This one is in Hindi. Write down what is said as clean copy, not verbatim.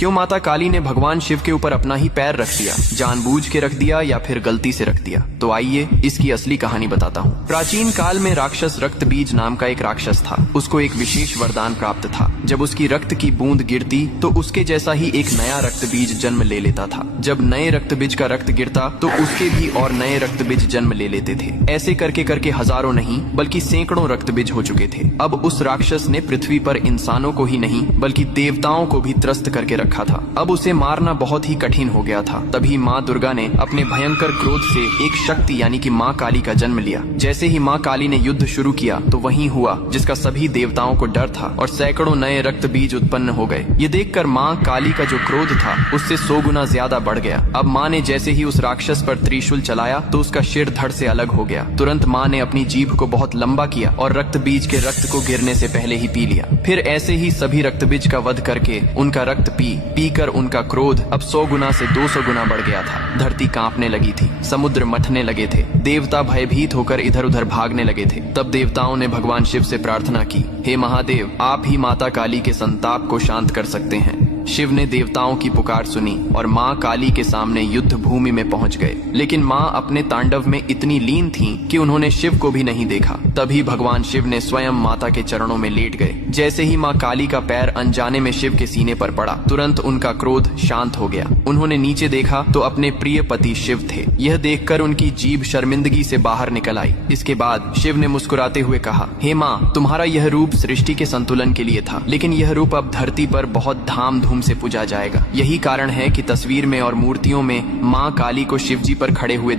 क्यों माता काली ने भगवान शिव के ऊपर अपना ही पैर रख दिया? जानबूझ के रख दिया या फिर गलती से रख दिया? तो आइए इसकी असली कहानी बताता हूँ। प्राचीन काल में राक्षस रक्त बीज नाम का एक राक्षस था। उसको एक विशेष वरदान प्राप्त था। जब उसकी रक्त की बूंद गिरती तो उसके जैसा ही एक नया रक्त बीज जन्म ले लेता था। जब नए रक्त बीज का रक्त गिरता तो उसके भी और नए रक्त बीज जन्म ले लेते थे। ऐसे करके करके हजारों नहीं बल्कि सैकड़ों रक्त बीज हो चुके थे। अब उस राक्षस ने पृथ्वी पर इंसानों को ही नहीं बल्कि देवताओं को भी त्रस्त करके रखा था। अब उसे मारना बहुत ही कठिन हो गया था। तभी माँ दुर्गा ने अपने भयंकर क्रोध से एक शक्ति यानी कि माँ काली का जन्म लिया। जैसे ही माँ काली ने युद्ध शुरू किया तो वही हुआ जिसका सभी देवताओं को डर था और सैकड़ों नए रक्त बीज उत्पन्न हो गए। ये देखकर माँ काली का जो क्रोध था उससे 100 गुना ज्यादा बढ़ गया। अब माँ ने जैसे ही उस राक्षस पर त्रिशूल चलाया तो उसका सिर धड़ से अलग हो गया। तुरंत माँ ने अपनी जीभ को बहुत लंबा किया और रक्त बीज के रक्त को गिरने से पहले ही पी लिया। फिर ऐसे ही सभी रक्त बीज का वध करके उनका रक्त पीकर उनका क्रोध अब 100 गुना से 200 गुना बढ़ गया था। धरती कांपने लगी थी, समुद्र मथने लगे थे, देवता भयभीत होकर इधर उधर भागने लगे थे। तब देवताओं ने भगवान शिव से प्रार्थना की, हे महादेव, आप ही माता काली के संताप को शांत कर सकते हैं। शिव ने देवताओं की पुकार सुनी और माँ काली के सामने युद्ध भूमि में पहुंच गए। लेकिन माँ अपने तांडव में इतनी लीन थीं कि उन्होंने शिव को भी नहीं देखा। तभी भगवान शिव ने स्वयं माता के चरणों में लेट गए। जैसे ही माँ काली का पैर अनजाने में शिव के सीने पर पड़ा, तुरंत उनका क्रोध शांत हो गया। उन्होंने नीचे देखा तो अपने प्रिय पति शिव थे। यह देखकर उनकी जीभ शर्मिंदगी से बाहर निकल आई। इसके बाद शिव ने मुस्कुराते हुए कहा, हे माँ, तुम्हारा यह रूप सृष्टि के संतुलन के लिए था, लेकिन यह रूप अब धरती पर बहुत धाम से पूजा जाएगा। यही कारण है कि तस्वीर में और मूर्तियों में माँ काली को शिवजी पर खड़े हुए